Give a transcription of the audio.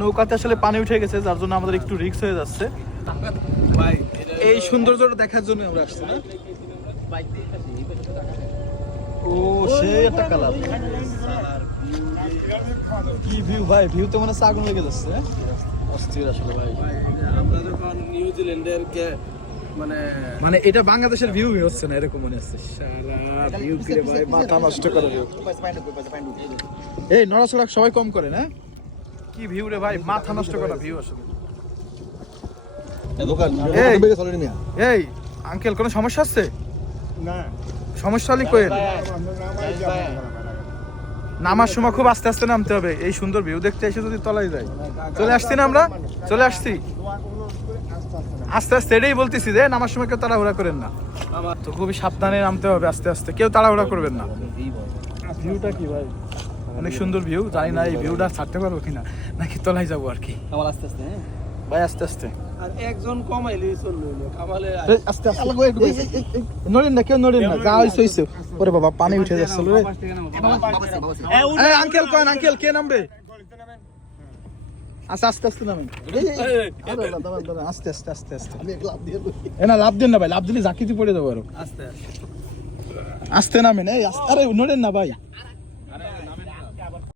নৌকাতে আসলে পানি উঠে গেছে, যার জন্য আমাদের একটু রিস্ক হয়ে যাচ্ছে ভাই। এই সৌন্দর্যটা দেখার জন্য আমরা আসছি না। ও সেই একটা কালার, কি ভিউ ভাই, ভিউ তো মনে হচ্ছে আগুন লেগে যাচ্ছে। অস্থির আসলে ভাই। আমরা যখন নিউজিল্যান্ডের মানে এটা বাংলাদেশের ভিউ হচ্ছে না এরকম মনে হচ্ছে। সারা ভিউ কি রে ভাই, মাথা নষ্ট করে ভিউ। এই নড়াচড়া সবাই কম করে না, কি ভিউ রে ভাই, মাথা নষ্ট করা ভিউ আসলে। এই আঙ্কেল কোনো সমস্যা আছে? না সমস্যা হলে কই নামার সময় খুব আস্তে আস্তে নামতে হবে। এই সুন্দর ভিউ দেখতে এসে যদি তলায় যায়। চলে আসছি না আমরা, চলে আসছি আস্তে আস্তে, এটাই বলতেছি যে নামার সময় কেউ তাড়াহুড়া করেন না, তো খুবই সাবধানে নামতে হবে আস্তে আস্তে, কেউ তাড়াহুড়া করবেন না। ভিউটা কি ভাই, অনেক সুন্দর ভিউ। জানি না এই ভিউটা ছাড়তে পারবো কিনা, নাকি তলায় যাবো আর কি। কামাল আস্তে আস্তে ভাই আস্তে আস্তে, আর একজন কমাইলে চললো কামালে আস্তে আস্তে নড়েন না, কেউ নড়েন না, যা হইছে হইছে। ওরে বাবা পানি উঠে যাচ্ছে রে। আঙ্কেল কয়েন, আঙ্কেল কে নামবে? আচ্ছা আস্তে আস্তে নামেন, আস্তে আস্তে আস্তে আস্তে। না লাভ দেন না ভাই, লাভ দিলে জাকিতে পড়ে যাবো আরো। আস্তে আস্তে নামেন, এই আরে নড়েন না ভাই।